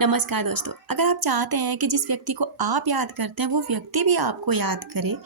नमस्कार दोस्तों, अगर आप चाहते हैं कि जिस व्यक्ति को आप याद करते हैं वो व्यक्ति भी आपको याद करे,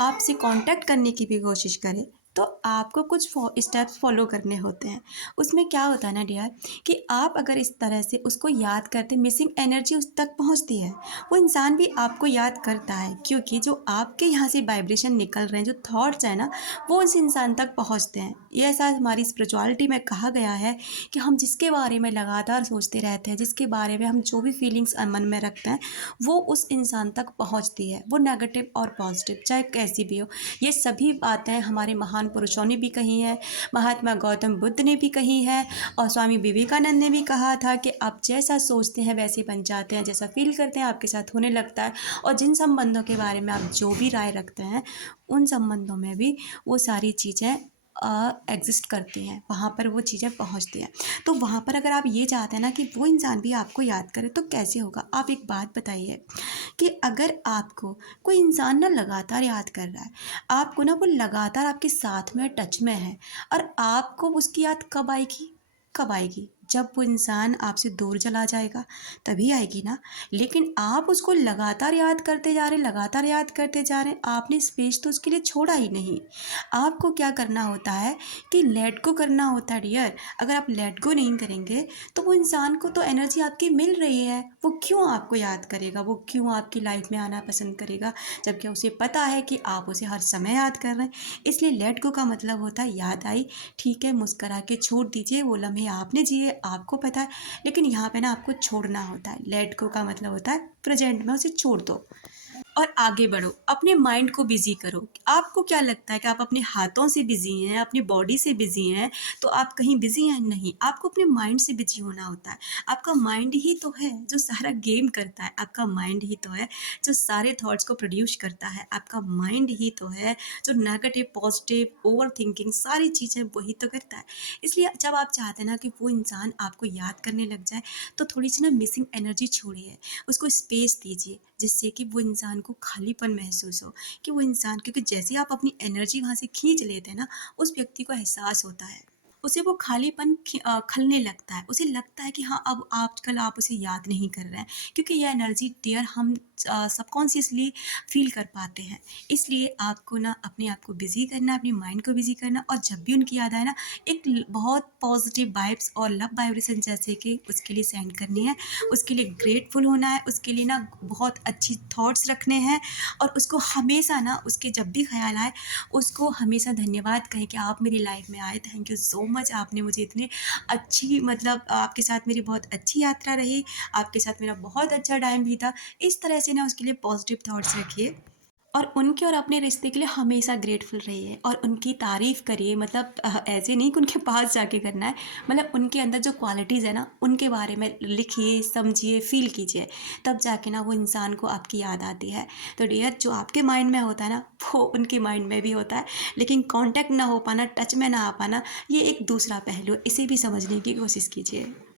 आपसे कांटेक्ट करने की भी कोशिश करे, तो आपको कुछ स्टेप्स फॉलो करने होते हैं। उसमें क्या होता है ना डियर कि आप अगर इस तरह से उसको याद करते मिसिंग एनर्जी उस तक पहुंचती है, वो इंसान भी आपको याद करता है क्योंकि जो आपके यहाँ से वाइब्रेशन निकल रहे हैं, जो थॉट्स हैं ना, वो उस इंसान तक पहुँचते हैं। ये ऐसा हमारी स्पिरिचुअलिटी में कहा गया है कि हम जिसके बारे में लगातार सोचते रहते हैं, जिसके बारे में हम जो भी फीलिंग्स मन में रखते हैं, वो उस इंसान तक पहुंचती है, वो नेगेटिव और पॉजिटिव चाहे कैसी भी हो। ये सभी बातें हमारे महान पुरुषों ने भी कही हैं, महात्मा गौतम बुद्ध ने भी कही हैं और स्वामी विवेकानंद ने भी कहा था कि आप जैसा सोचते हैं वैसे बन जाते हैं, जैसा फील करते हैं आपके साथ होने लगता है। और जिन संबंधों के बारे में आप जो भी राय रखते हैं, उन संबंधों में भी वो सारी चीज़ें एग्जिस्ट करती हैं, वहाँ पर वो चीज़ें पहुँचती हैं। तो वहाँ पर अगर आप ये चाहते हैं ना कि वो इंसान भी आपको याद करे, तो कैसे होगा? आप एक बात बताइए कि अगर आपको कोई इंसान ना लगातार याद कर रहा है, आपको ना वो लगातार आपके साथ में टच में है, और आपको उसकी याद कब आएगी? कब आएगी? जब वो इंसान आपसे दूर चला जाएगा, तभी आएगी ना। लेकिन आप उसको लगातार याद करते जा रहे हैं, लगातार याद करते जा रहे हैं, आपने स्पेस तो उसके लिए छोड़ा ही नहीं। आपको क्या करना होता है कि लेट गो करना होता है डियर। अगर आप लेट गो नहीं करेंगे तो वो इंसान को तो एनर्जी आपकी मिल रही है, वो क्यों आपको याद करेगा, वो क्यों आपकी लाइफ में आना पसंद करेगा, जबकि उसे पता है कि आप उसे हर समय याद कर रहे हैं। इसलिए लेट गो का मतलब होता है याद आई, ठीक है, मुस्करा के छोड़ दीजिए, वो लम्हे आपने जिए, आपको पता है। लेकिन यहाँ पे ना आपको छोड़ना होता है। लेट गो का मतलब होता है प्रेजेंट में उसे छोड़ दो और आगे बढ़ो, अपने माइंड को बिजी करो। आपको क्या लगता है कि आप अपने हाथों से बिजी हैं, अपनी बॉडी से बिजी हैं, तो आप कहीं बिजी हैं? नहीं, आपको अपने माइंड से बिजी होना होता है। आपका माइंड ही तो है जो सारा गेम करता है, आपका माइंड ही तो है जो सारे थॉट्स को प्रोड्यूस करता है, आपका माइंड ही तो है जो नेगेटिव पॉजिटिव ओवर थिंकिंग सारी चीज़ें वही तो करता है। इसलिए जब आप चाहते हैं ना कि वो इंसान आपको याद करने लग जाए, तो थोड़ी सी ना मिसिंग एनर्जी छोड़िए, उसको स्पेस दीजिए, जिससे कि वो इंसान को खालीपन महसूस हो। कि वो इंसान, क्योंकि जैसे ही आप अपनी एनर्जी वहाँ से खींच लेते हैं ना, उस व्यक्ति को एहसास होता है, उसे वो खालीपन खलने लगता है, उसे लगता है कि हाँ, अब आजकल आप उसे याद नहीं कर रहे हैं, क्योंकि ये एनर्जी डियर हम सबकॉन्शियसली फील कर पाते हैं। इसलिए आपको ना अपने आप को बिज़ी करना, अपने माइंड को बिज़ी करना, और जब भी उनकी याद आए ना, एक बहुत पॉजिटिव वाइब्स और लव वाइब्रेशन जैसे कि उसके लिए सेंड करनी है, उसके लिए ग्रेटफुल होना है, उसके लिए ना बहुत अच्छी थॉट्स रखने हैं, और उसको हमेशा ना उसके जब भी ख्याल आए, उसको हमेशा धन्यवाद कहें कि आप मेरी लाइफ में आए, थैंक यू सो मच, आपने मुझे इतने अच्छी, मतलब आपके साथ मेरी बहुत अच्छी यात्रा रही, आपके साथ मेरा बहुत अच्छा टाइम बीता। इस तरह से ना उसके लिए पॉजिटिव थॉट्स रखिए, और उनके और अपने रिश्ते के लिए हमेशा ग्रेटफुल रहिए और उनकी तारीफ़ करिए। मतलब ऐसे नहीं कि उनके पास जाके करना है, मतलब उनके अंदर जो क्वालिटीज़ है ना, उनके बारे में लिखिए, समझिए, फील कीजिए, तब जाके ना वो इंसान को आपकी याद आती है। तो डियर, जो आपके माइंड में होता है ना, वो उनके माइंड में भी होता है, लेकिन कांटेक्ट ना हो पाना, टच में ना आ पाना, ये एक दूसरा पहलू है, इसे भी समझने की कोशिश कीजिए।